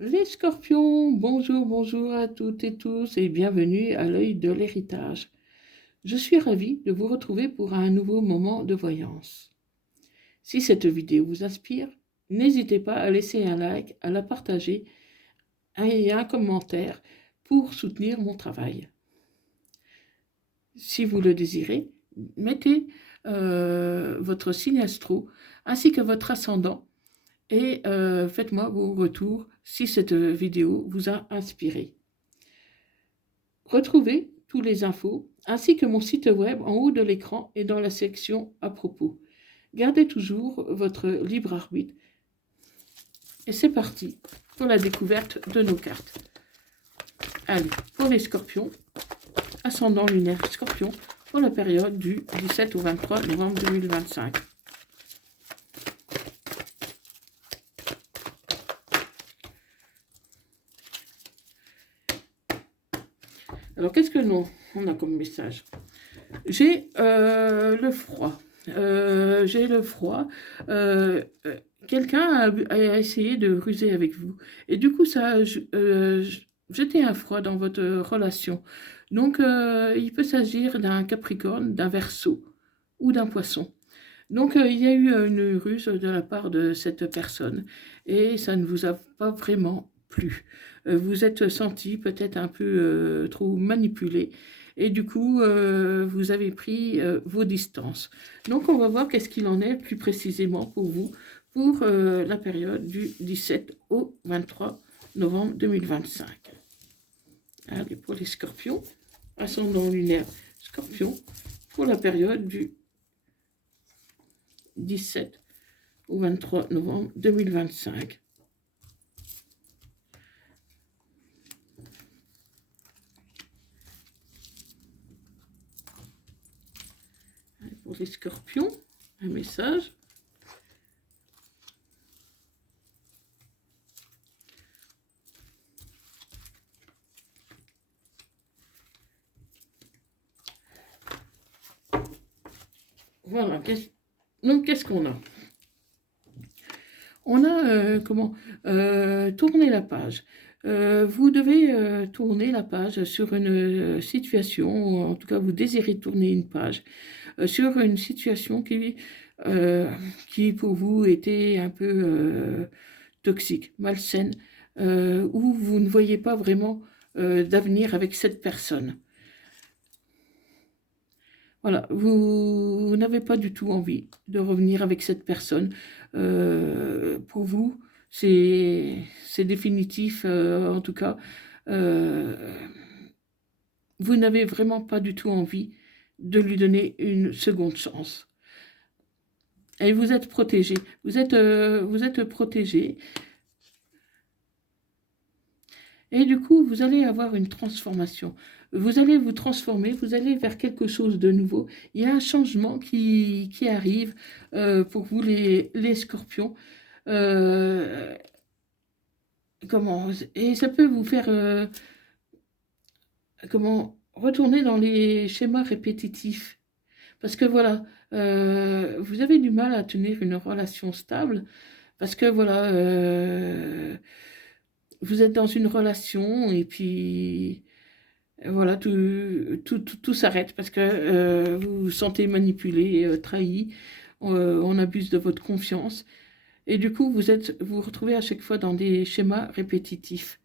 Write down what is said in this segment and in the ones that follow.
Les scorpions, bonjour, bonjour à toutes et tous et bienvenue à l'œil de l'héritage. Je suis ravie de vous retrouver pour un nouveau moment de voyance. Si cette vidéo vous inspire, n'hésitez pas à laisser un like, à la partager et un commentaire pour soutenir mon travail. Si vous le désirez, mettez votre signe astro ainsi que votre ascendant et faites-moi vos retours si cette vidéo vous a inspiré. Retrouvez tous les infos ainsi que mon site web en haut de l'écran et dans la section à propos. Gardez toujours votre libre arbitre. Et c'est parti pour la découverte de nos cartes. Allez, pour les scorpions, ascendant lunaire scorpion, pour la période du 17 au 23 novembre 2025. Alors, qu'est-ce que nous, on a comme message? J'ai le froid. J'ai le froid. Quelqu'un a essayé de ruser avec vous. Et du coup, ça a jeté un froid dans votre relation. Donc, il peut s'agir d'un Capricorne, d'un Verseau ou d'un Poisson. Donc, il y a eu une ruse de la part de cette personne et ça ne vous a pas vraiment plu. Vous êtes senti peut-être un peu trop manipulé et du coup, vous avez pris vos distances. Donc, on va voir qu'est-ce qu'il en est plus précisément pour vous pour la période du 17 au 23 novembre 2025. Allez, pour les scorpions, ascendant lunaire scorpion, pour la période du 17 au 23 novembre 2025. Pour les scorpions, un message. Voilà, donc qu'est-ce qu'on a? On a tourné la page. Vous devez tourner la page sur une situation, ou en tout cas vous désirez tourner une page sur une situation qui pour vous était un peu toxique, malsaine, où vous ne voyez pas vraiment d'avenir avec cette personne. Voilà, vous n'avez pas du tout envie de revenir avec cette personne. Pour vous, c'est définitif, en tout cas. Euh, vous n'avez vraiment pas du tout envie de lui donner une seconde chance. Et vous êtes protégé. Vous êtes protégé. Et du coup, vous allez avoir une transformation. Vous allez vous transformer, vous allez vers quelque chose de nouveau. Il y a un changement qui arrive pour vous, les scorpions. Euh, et ça peut vous faire retourner dans les schémas répétitifs. Parce que voilà, vous avez du mal à tenir une relation stable. Parce que voilà, vous êtes dans une relation et puis voilà, tout s'arrête parce que vous vous sentez manipulé, trahi, on abuse de votre confiance. Et du coup, vous retrouvez à chaque fois dans des schémas répétitifs.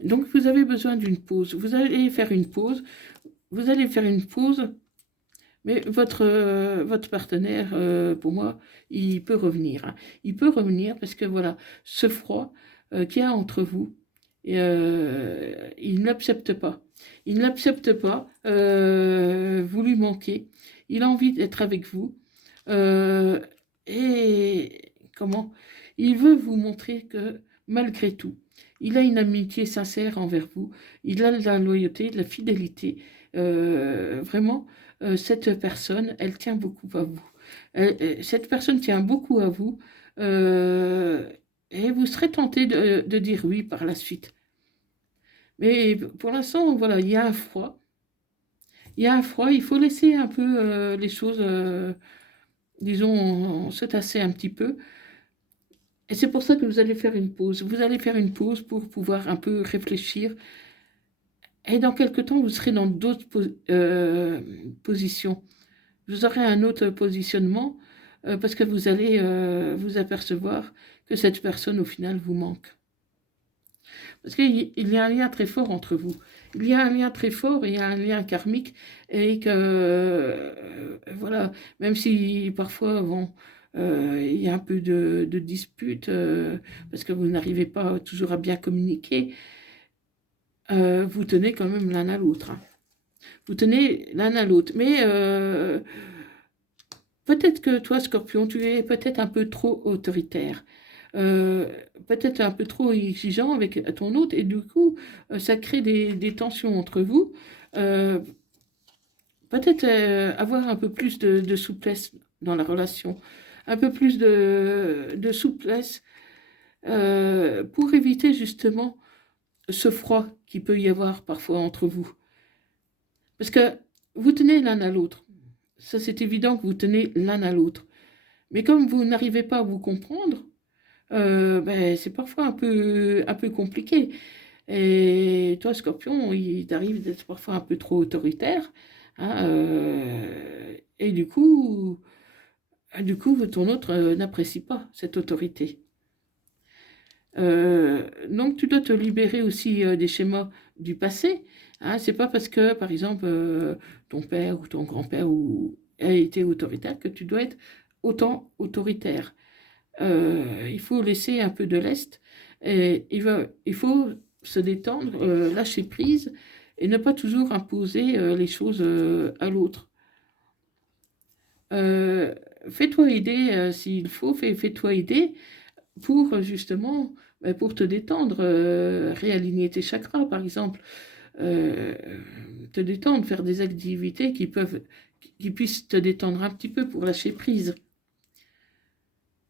Donc, vous avez besoin d'une pause. Vous allez faire une pause. Vous allez faire une pause, mais votre partenaire, pour moi, il peut revenir, hein. Il peut revenir parce que voilà, ce froid qu'il y a entre vous, il n'accepte pas. Il n'accepte pas, vous lui manquez. Il a envie d'être avec vous. euh, et comment il veut vous montrer que malgré tout, il a une amitié sincère envers vous. Il a de la loyauté, de la fidélité. Vraiment, cette personne, elle tient beaucoup à vous. Cette personne tient beaucoup à vous. euh, et vous serez tenté de dire oui par la suite. Mais pour l'instant, voilà, il y a un froid. Il y a un froid, il faut laisser un peu les choses, disons, se tasser un petit peu. Et c'est pour ça que vous allez faire une pause. Vous allez faire une pause pour pouvoir un peu réfléchir. Et dans quelque temps, vous serez dans d'autres positions. Vous aurez un autre positionnement parce que vous allez vous apercevoir que cette personne, au final, vous manque. Parce qu'il y a un lien très fort entre vous. Il y a un lien très fort, il y a un lien karmique, et que, voilà, même si parfois, bon, il y a un peu de dispute, parce que vous n'arrivez pas toujours à bien communiquer, vous tenez quand même l'un à l'autre. Hein. Vous tenez l'un à l'autre. Mais peut-être que toi, Scorpion, tu es peut-être un peu trop autoritaire. Euh, peut-être un peu trop exigeant avec ton hôte, et du coup, ça crée des tensions entre vous. Euh, peut-être avoir un peu plus de souplesse dans la relation, un peu plus de souplesse pour éviter justement ce froid qui peut y avoir parfois entre vous. Parce que vous tenez l'un à l'autre. Ça, c'est évident que vous tenez l'un à l'autre. Mais comme vous n'arrivez pas à vous comprendre, ben, c'est parfois un peu compliqué. Et toi, Scorpion, il t'arrive d'être parfois un peu trop autoritaire. Hein, et du coup, ton autre n'apprécie pas cette autorité. Donc, tu dois te libérer aussi des schémas du passé. Hein, c'est pas parce que, par exemple, ton père ou ton grand-père a été autoritaire que tu dois être autant autoritaire. Il faut laisser un peu de lest. Et il faut se détendre, lâcher prise et ne pas toujours imposer les choses à l'autre. Euh, fais-toi aider s'il faut, fais-toi aider pour justement, pour te détendre, réaligner tes chakras par exemple, euh, te détendre, faire des activités qui puissent te détendre un petit peu pour lâcher prise.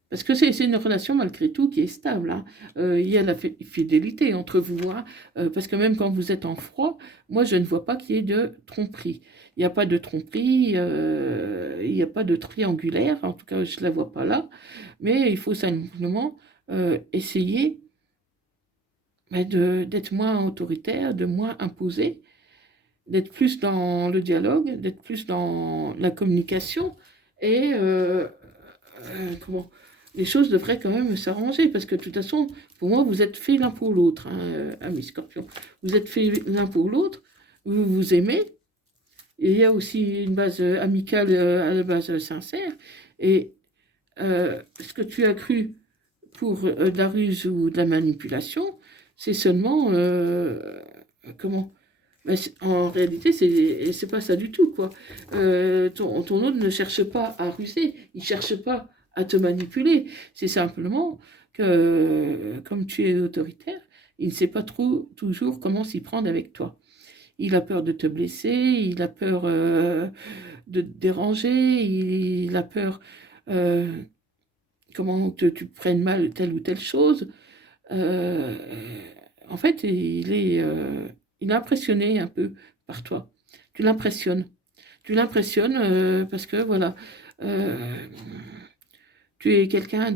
Parce que c'est une relation malgré tout qui est stable. Hein. Il y a la fidélité entre vous. Hein. Parce que même quand vous êtes en froid, moi je ne vois pas qu'il y ait de tromperie. Il n'y a pas de tromperie, il n'y a pas de triangulaire, en tout cas je ne la vois pas là. Mais il faut simplement essayer d'être moins autoritaire, de moins imposé, d'être plus dans le dialogue, d'être plus dans la communication et comment les choses devraient quand même s'arranger parce que de toute façon, pour moi, vous êtes faits l'un pour l'autre, hein, amis Scorpion. Vous êtes faits l'un pour l'autre, vous vous aimez. Et il y a aussi une base amicale à la base sincère. Et ce que tu as cru pour de la ruse ou de la manipulation, c'est seulement comment en réalité, c'est pas ça du tout, quoi. Ton autre ne cherche pas à ruser, il cherche pas à te manipuler. C'est simplement que, comme tu es autoritaire, il ne sait pas trop toujours comment s'y prendre avec toi. Il a peur de te blesser, il a peur de te déranger, il a peur euh, comment tu prennes mal telle ou telle chose. Euh, en fait, il est impressionné un peu par toi. Tu l'impressionnes. Tu l'impressionnes parce que, voilà, euh, tu es quelqu'un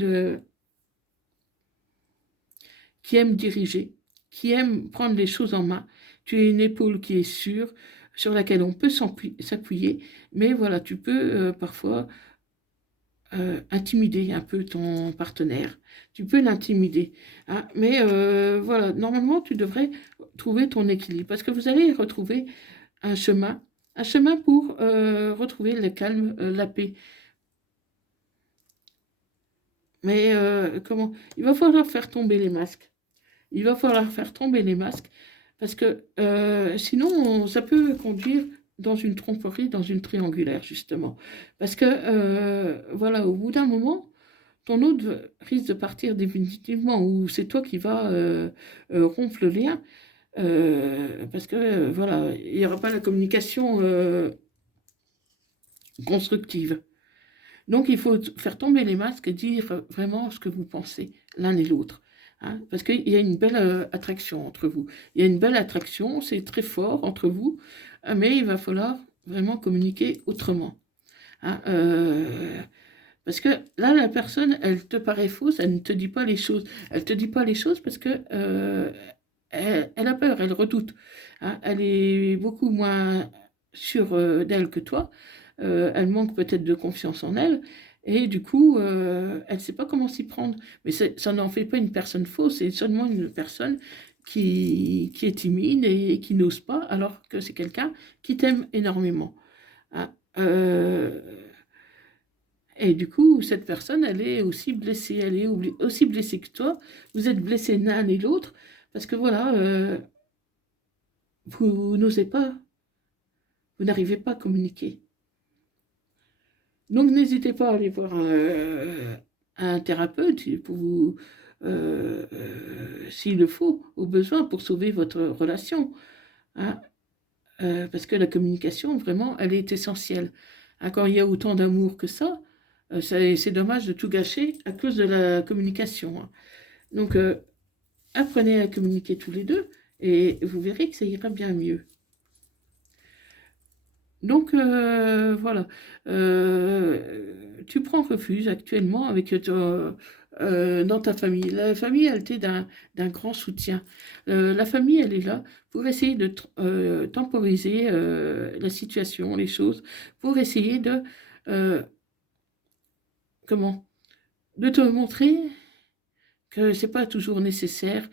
qui aime diriger, qui aime prendre les choses en main. Tu es une épaule qui est sûre, sur laquelle on peut s'appuyer, mais voilà, tu peux parfois intimider un peu ton partenaire. Tu peux l'intimider. Hein, mais voilà, normalement, tu devrais trouver ton équilibre parce que vous allez retrouver un chemin pour retrouver le calme, la paix. Mais comment? Il va falloir faire tomber les masques. Il va falloir faire tomber les masques parce que sinon, ça peut conduire dans une tromperie, dans une triangulaire, justement. Parce que, voilà, au bout d'un moment, ton autre risque de partir définitivement ou c'est toi qui vas rompre le lien parce que, voilà, il n'y aura pas la communication constructive. Donc, il faut faire tomber les masques et dire vraiment ce que vous pensez, l'un et l'autre. Hein, parce qu'il y a une belle attraction entre vous. Il y a une belle attraction, c'est très fort entre vous, mais il va falloir vraiment communiquer autrement. Hein, Parce que là, la personne, elle te paraît fausse, elle ne te dit pas les choses. Elle ne te dit pas les choses parce que elle a peur, elle redoute. Hein. Elle est beaucoup moins sûre d'elle que toi. Elle manque peut-être de confiance en elle. Et du coup, elle ne sait pas comment s'y prendre. Mais ça n'en fait pas une personne fausse, c'est seulement une personne qui est timide et qui n'ose pas, alors que c'est quelqu'un qui t'aime énormément. Hein. Et du coup, cette personne, elle est aussi blessée, elle est aussi blessée que toi. Vous êtes blessés l'un et l'autre, parce que voilà, vous n'osez pas, vous n'arrivez pas à communiquer. Donc n'hésitez pas à aller voir un thérapeute pour vous, s'il le faut, au besoin, pour sauver votre relation. Hein. Parce que la communication, vraiment, elle est essentielle. Hein, quand il y a autant d'amour que ça, c'est dommage de tout gâcher à cause de la communication. Hein. Donc, apprenez à communiquer tous les deux et vous verrez que ça ira bien mieux. Donc, voilà. Tu prends refuge actuellement dans ta famille. La famille, elle t'est d'un grand soutien. La famille, elle est là pour essayer de temporiser la situation, les choses, pour essayer euh, comment, de te montrer que c'est pas toujours nécessaire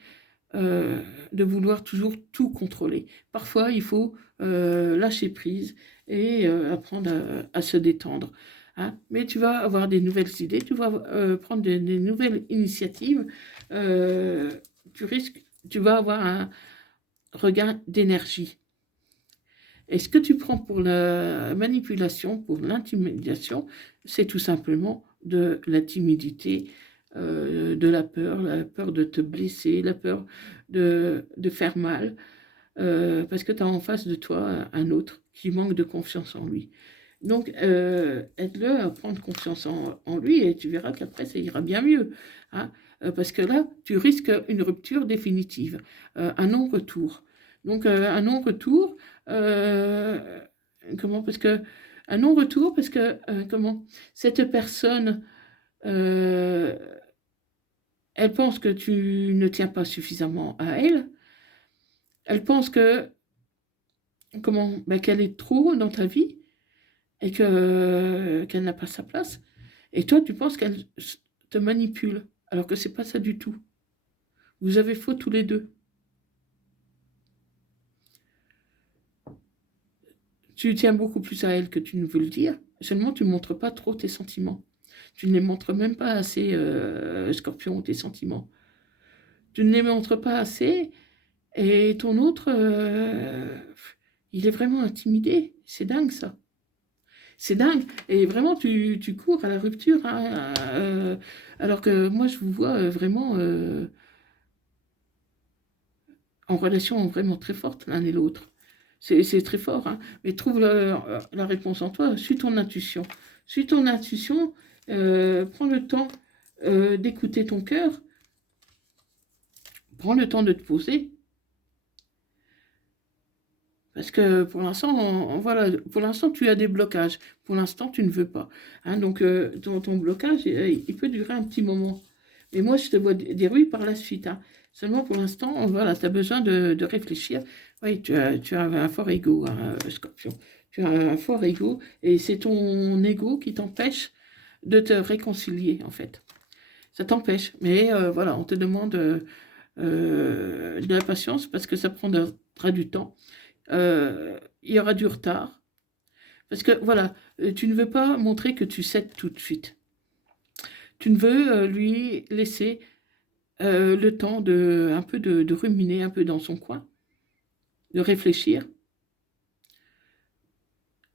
de vouloir toujours tout contrôler. Parfois, il faut lâcher prise et apprendre à se détendre. Hein. Mais tu vas avoir des nouvelles idées, tu vas prendre des nouvelles initiatives. euh, tu vas avoir un regain d'énergie. Et ce que tu prends pour la manipulation, pour l'intimidation, c'est tout simplement de la timidité, de la peur de te blesser, la peur de faire mal, parce que tu as en face de toi un autre qui manque de confiance en lui. Donc, aide-le à prendre confiance en lui et tu verras qu'après, ça ira bien mieux. Hein. Parce que là, tu risques une rupture définitive, un non-retour. Donc, un non-retour, euh, comment? Parce que, un non-retour, parce que, comment? Cette personne, euh, elle pense que tu ne tiens pas suffisamment à elle. Elle pense que, comment? Ben, qu'elle est trop dans ta vie et qu'elle n'a pas sa place. Et toi, tu penses qu'elle te manipule, alors que c'est pas ça du tout. Vous avez faux tous les deux. Tu tiens beaucoup plus à elle que tu ne veux le dire. Seulement, tu ne montres pas trop tes sentiments. Tu ne les montres même pas assez, Scorpion, tes sentiments. Tu ne les montres pas assez. Et ton autre, il est vraiment intimidé. C'est dingue, ça. C'est dingue. Et vraiment, tu cours à la rupture. Hein, alors que moi, je vous vois vraiment en relation vraiment très forte l'un et l'autre. C'est très fort. Hein. Mais trouve la réponse en toi. Suis ton intuition. Suis ton intuition. Prends le temps d'écouter ton cœur. Prends le temps de te poser. Parce que pour l'instant, voilà, pour l'instant, tu as des blocages. Pour l'instant, tu ne veux pas. Hein, donc, ton blocage, il peut durer un petit moment. Mais moi, je te vois dire oui par la suite. Hein. Seulement, pour l'instant, voilà, tu as besoin de réfléchir. Oui, tu as un fort ego, hein, Scorpion. Tu as un fort ego et c'est ton ego qui t'empêche de te réconcilier, en fait. Ça t'empêche. Mais voilà, on te demande de la patience parce que ça prendra du temps. Il y aura du retard. Parce que voilà, tu ne veux pas montrer que tu cèdes tout de suite. Tu ne veux lui laisser le temps un peu de ruminer un peu dans son coin, de réfléchir.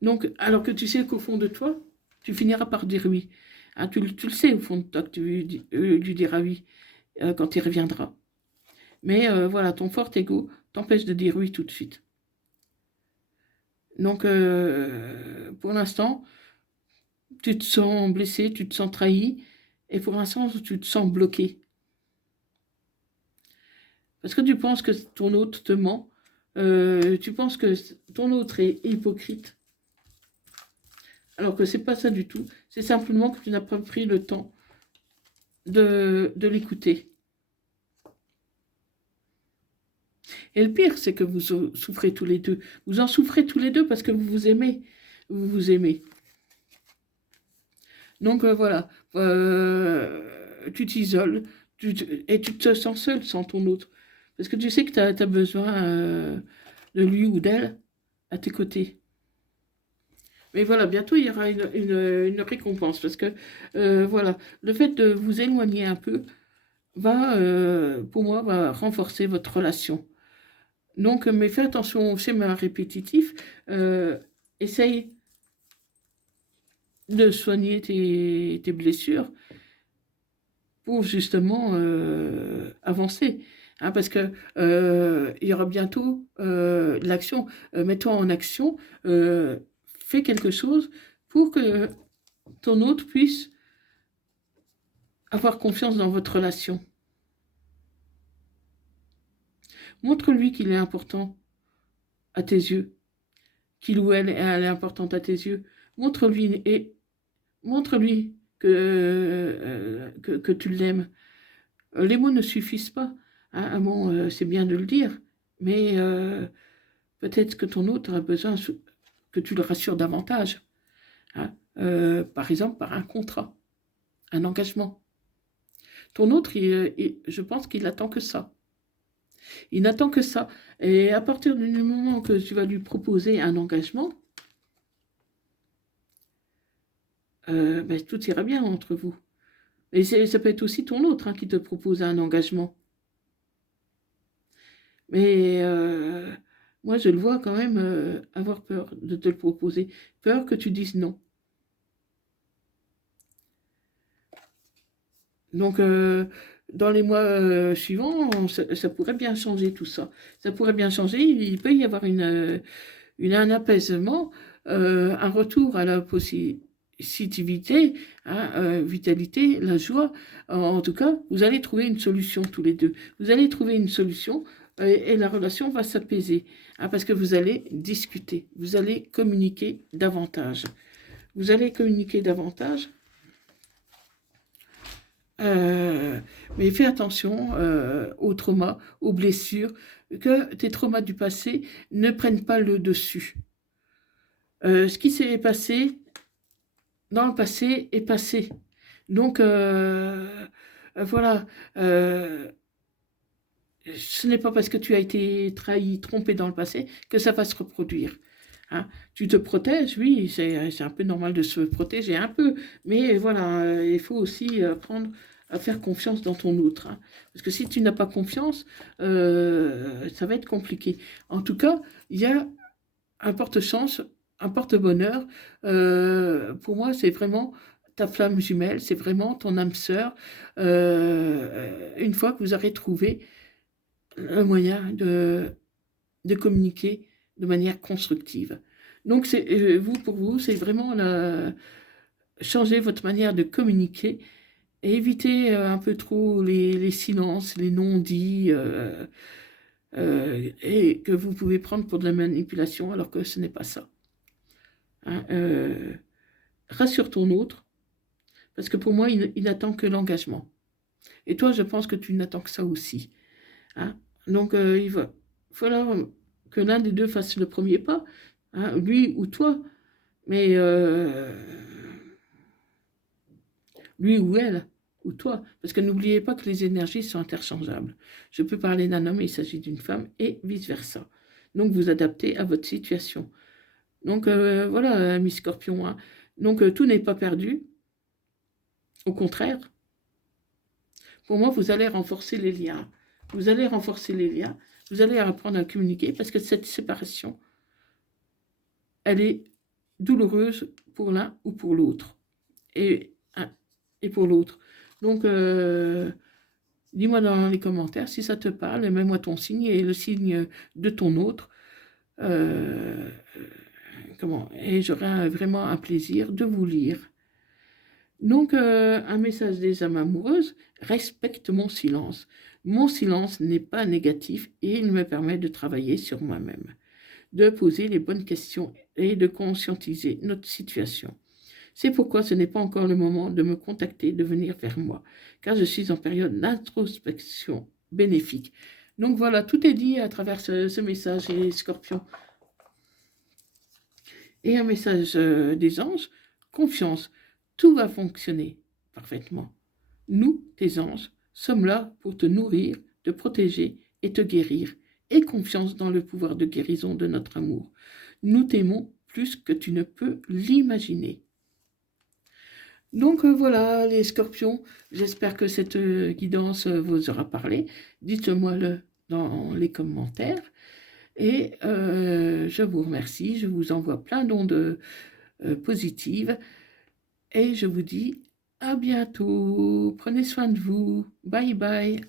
Donc, alors que tu sais qu'au fond de toi, tu finiras par dire oui. Hein, tu le sais au fond de toi que tu lui diras oui quand il reviendra. Mais voilà, ton fort ego t'empêche de dire oui tout de suite. Donc, pour l'instant, tu te sens blessé, tu te sens trahi, et pour l'instant, tu te sens bloqué. Parce que tu penses que ton autre te ment, tu penses que ton autre est hypocrite. Alors que c'est pas ça du tout. C'est simplement que tu n'as pas pris le temps de l'écouter. Et le pire, c'est que vous souffrez tous les deux. Vous en souffrez tous les deux parce que vous vous aimez. Vous vous aimez. Donc voilà, tu t'isoles et tu te sens seul sans ton autre. Parce que tu sais que tu as besoin de lui ou d'elle à tes côtés. Mais voilà, bientôt il y aura une récompense. Parce que voilà, le fait de vous éloigner un peu pour moi, va renforcer votre relation. Donc, mais fais attention aux schémas répétitifs. Essaye de soigner tes blessures pour justement avancer. Hein, parce que il y aura bientôt de l'action. Mets-toi en action, fais quelque chose pour que ton autre puisse avoir confiance dans votre relation. Montre-lui qu'il est important à tes yeux, qu'il ou elle est importante à tes yeux. Montre-lui et montre-lui que tu l'aimes. Les mots ne suffisent pas. Hein, bon, c'est bien de le dire, mais peut-être que ton autre a besoin que tu le rassures davantage. Hein, par exemple, par un contrat, un engagement. Ton autre, je pense qu'il attend que ça. Il n'attend que ça. Et à partir du moment que tu vas lui proposer un engagement, ben, tout ira bien entre vous. Et ça peut être aussi ton autre qui te propose un engagement. Mais moi, je le vois quand même avoir peur de te le proposer. Peur que tu dises non. Donc, dans les mois suivants, ça pourrait bien changer tout ça. Ça pourrait bien changer. Il peut y avoir un apaisement, un retour à la positivité, vitalité, la joie. En tout cas, vous allez trouver une solution tous les deux. Vous allez trouver une solution et la relation va s'apaiser. Parce que vous allez discuter, vous allez communiquer davantage. Vous allez communiquer davantage. Mais fais attention aux traumas, aux blessures, que tes traumas du passé ne prennent pas le dessus. Ce qui s'est passé dans le passé est passé. Donc, voilà, ce n'est pas parce que tu as été trahi, trompé dans le passé que ça va se reproduire. Hein. Tu te protèges, oui, c'est un peu normal de se protéger un peu, mais voilà, il faut aussi apprendre à faire confiance dans ton autre. Hein. Parce que si tu n'as pas confiance, ça va être compliqué. En tout cas, il y a un porte-chance, un porte-bonheur. Pour moi, c'est vraiment ta flamme jumelle, c'est vraiment ton âme sœur. Une fois que vous aurez trouvé un moyen de communiquer de manière constructive. Donc, pour vous, c'est vraiment changer votre manière de communiquer et éviter un peu trop les silences, les non-dits, et que vous pouvez prendre pour de la manipulation alors que ce n'est pas ça. Hein, rassure ton autre, parce que pour moi, il n'attend que l'engagement. Et toi, je pense que tu n'attends que ça aussi. Hein. Donc, il va falloir que l'un des deux fasse le premier pas, hein, lui ou toi, mais lui ou elle, ou toi, parce que n'oubliez pas que les énergies sont interchangeables. Je peux parler d'un homme, il s'agit d'une femme, et vice-versa. Donc, vous adaptez à votre situation. Donc, voilà, Miss Scorpion. Hein. Donc, tout n'est pas perdu. Au contraire, pour moi, vous allez renforcer les liens. Vous allez renforcer les liens. Vous allez apprendre à communiquer parce que cette séparation, elle est douloureuse pour l'un ou pour l'autre. Et pour l'autre. Donc, dis-moi dans les commentaires si ça te parle, et mets-moi ton signe et le signe de ton autre. Et j'aurai vraiment un plaisir de vous lire. Donc, un message des âmes amoureuses, respecte mon silence. Mon silence n'est pas négatif et il me permet de travailler sur moi-même, de poser les bonnes questions et de conscientiser notre situation. C'est pourquoi ce n'est pas encore le moment de me contacter, de venir vers moi, car je suis en période d'introspection bénéfique. Donc voilà, tout est dit à travers ce message, les scorpions. Et un message des anges, confiance, tout va fonctionner parfaitement. Nous, tes anges, sommes là pour te nourrir, te protéger et te guérir. Aie confiance dans le pouvoir de guérison de notre amour. Nous t'aimons plus que tu ne peux l'imaginer. Donc voilà les scorpions, j'espère que cette guidance vous aura parlé. Dites-moi-le dans les commentaires. Et je vous remercie, je vous envoie plein d'ondes positives. Et je vous dis à bientôt. Prenez soin de vous. Bye bye.